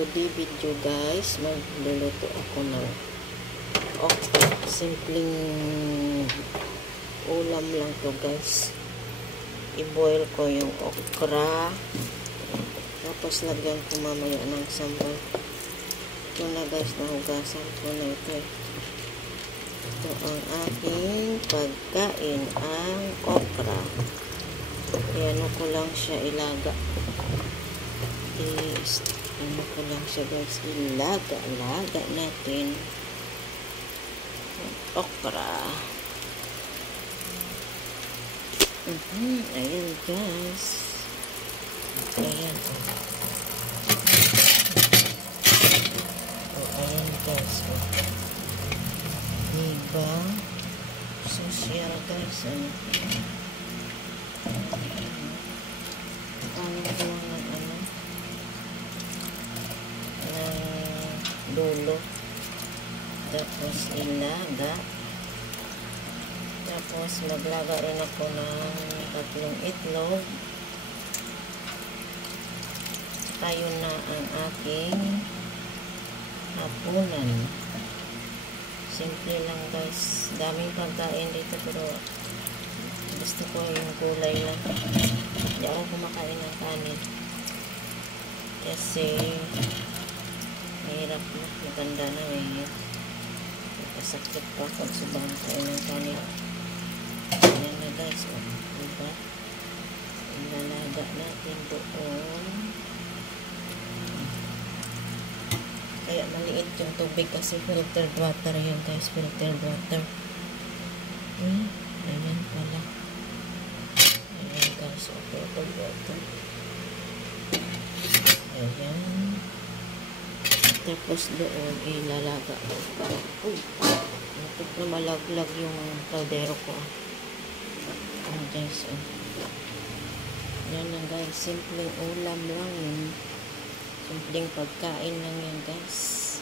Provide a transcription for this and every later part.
today video guys, magluluto ako ng okra. Simpleng ulam lang to guys. I-boil ko yung okra. Tapos lagyan ko mamaya ng sambal. Ito na guys, nahugasan ko na ito. Ito ang aking pagkain, ang okra. Ayan ko lang siya ilaga. Ano ko lang siya guys, ilaga natin okra. Ayan guys, ayan ayan guys, diba social guys, ano ko lang dulo, tapos ilaga, tapos maglaga rin ako ng 3 itlog, saka yun na ang aking hapunan. Simple lang guys, daming pagkain dito pero gusto ko yung kulay lang. Hindi ako kumakain ng kanin kasi mahirap na, maganda na kasakit pa ako sa bangkain ng kanin. Ayan na guys, diba? Ilalaga natin doon. Kaya maliit yung tubig kasi filtered water yun guys, filtered water. Ayan pala. Ayan guys, filtered water. Ayan. Tapos doon ilalaga ko. Natik na malaglag yung kaldero ko. Ayan guys. Yan lang guys. Simpleng ulam lang yun. Simpleng pagkain lang yan guys.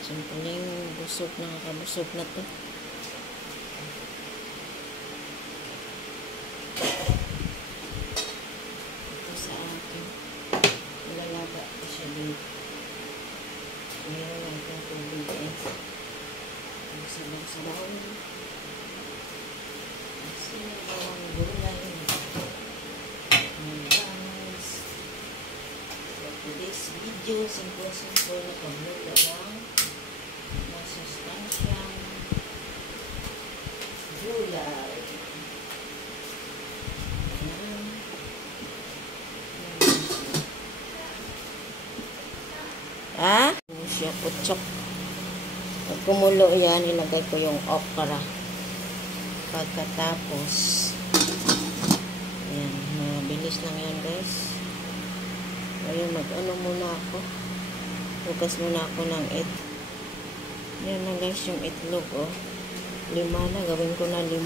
Simpleng busog na, nakabusog na to. Ito sa akin. Ilalaga ko siya dito. Meron lang itong tubig ang sabaw-sabaw. Kasi bawang gulay. Guys, for today's video, simple na pagluto lang masustansyang gulay. Siya putsok. Pag kumulo yan, ilagay ko yung okra. Pagkatapos yan, mabilis lang yan guys. Ayun, mag-ano muna ako, hugas muna ako ng yan na guys yung itlog 5 na, gawin ko na 5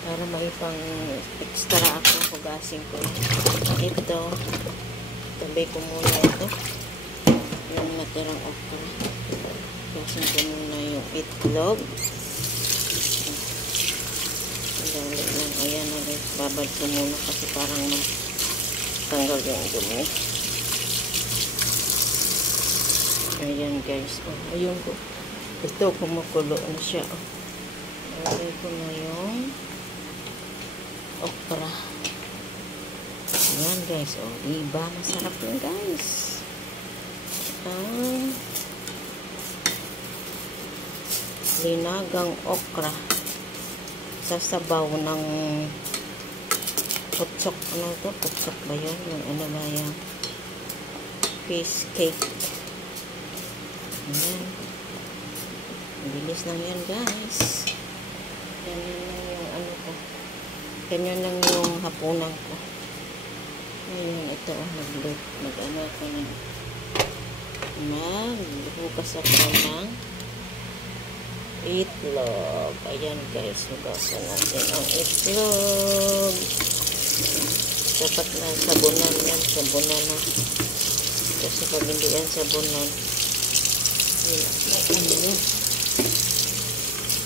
para may pang extra ako. Hugasin ko ito, tabi ko muna ito yung natirang okra. Hugasin ko muna yung itlog. Dali lang. Ayan na guys. Babad ko muna kasi parang tanggal yung dumi. Ayan guys. Ayun ko. Ito kumukulo na siya. Lagay ko na yung okra. Ayan guys. Diba? Masarap yun guys. Linagang okra sa sabaw ng putsok. Ano ito? Putsok ba yun? Yung ano ba yan? Fish cake. Ayan. Bilis lang yan guys. Ganyan lang yung ano ko. Ganyan lang yung hapunan ko. Ngayon ito mag-ano ko na. Maghugas ako ng itlog. Ayan guys, hugasan natin ang itlog. Dapat na sabunan yan, sabunan na. Kasi pag hindi yan sabunan,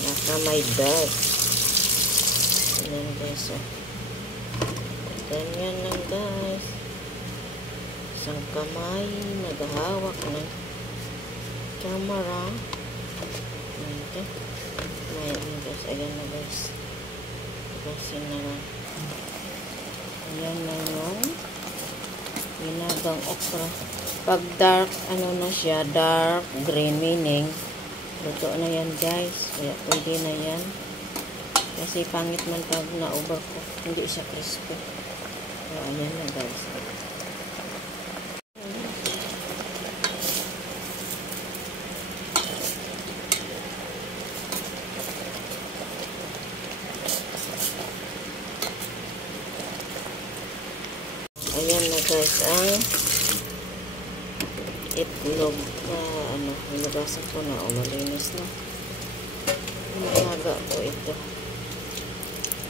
nasa may dot. Ayan guys, ganyan lang guys. Isang kamay naghahawak ng camera. Okay. Ayan na guys. Kasi na lang. Ayan na yung ginagang okra. Pag dark, ano na siya, dark green, meaning luto na yan guys. Kaya pwede na yan. Kasi pangit man pag na-overcook, hindi siya crispy. So, ayan na guys. Ayan na guys ang itlog na nilabasan ko na malinis na. Malaga ko ito.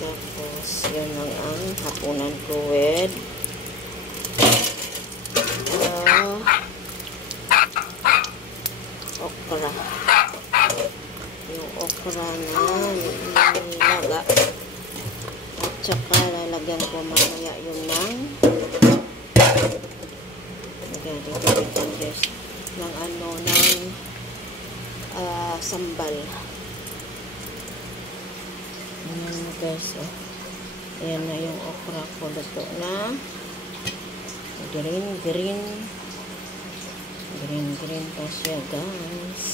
Tapos yun ang hapunan ko with okra. Yung okra na nilaga. At saka lalagyan ko mamaya yung ng sambal. Ayan na guys. Ayan na yung okra ko. Luto na. Green pa siya guys.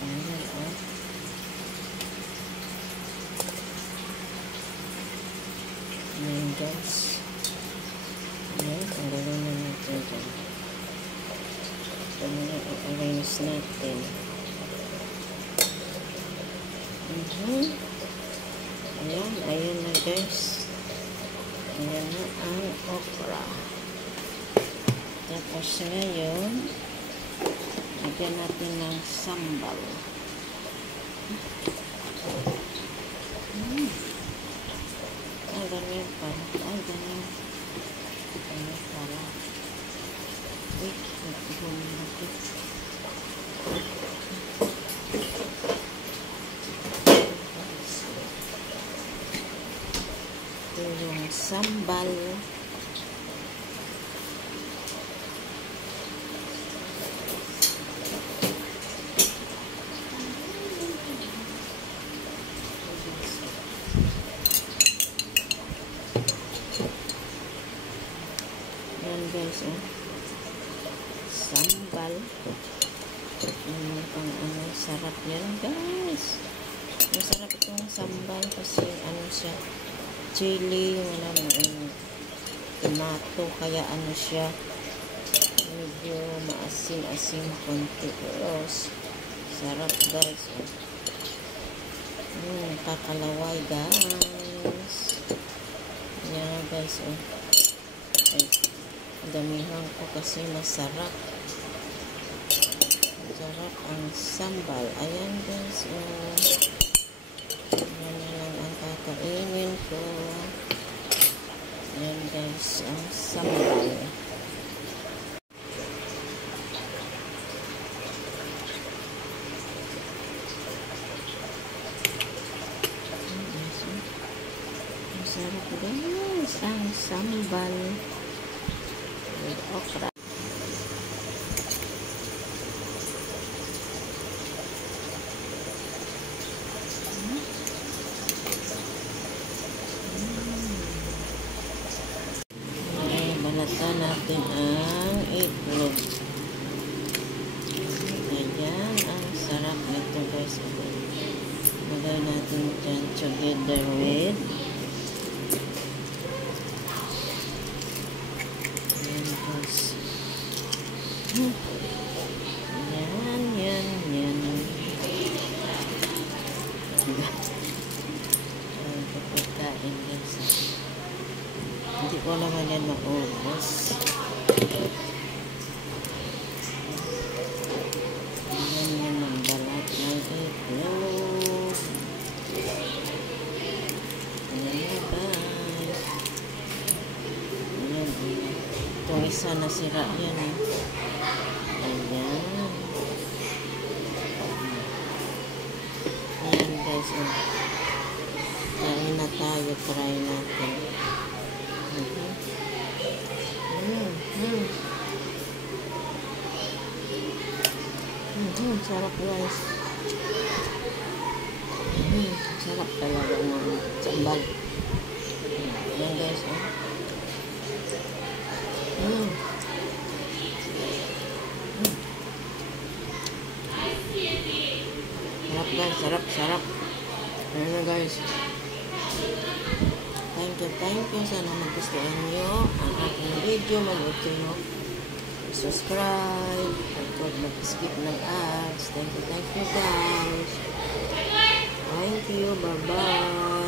Ayan Ayan guys. Ayan, tanggalin na natin dyan. Ito muna i-arrange natin. Ayan na guys. Ayan na ang okra. Tapos ngayon, lagyan natin ng sambal. Ganyan pala. Ganyan pala. Wait, ito yung sambal. Yan guys, sambal. Sarap yan guys. Masarap itong sambal kasi siya, chili, wala mo tomato, kaya siya medyo maasim-asim konti. Pero sarap guys. Kakalaway guys. Yan guys. Ay, damihan ko kasi masarap. Masarap ang sambal. Ayan guys. Yan na lang ang kakainin ko. Ayan guys, ang sambal. Masarap guys ang sambal with okra. Balatan natin ang itlog. Ayan, ang sarap nito guys. Lagay natin dyan together with ayan guys. Yan. Pagkain guys. Hindi ko naman yan maubos. Yan ang balat ng itlog. Ayan na guys. Ayan. Itong isa na sira yan Ayan. Ayan guys. Kain na tayo. Try natin. Sarap guys. Sarap talaga ng sambal. Ayan guys, oh. Sarap guys, sarap. Ayan na guys. Thank you. Sana magustuhan nyo ang aking video. Mag-huwag kayo subscribe. At huwag mag-skip ng ads. Thank you guys. Thank you. Bye-bye.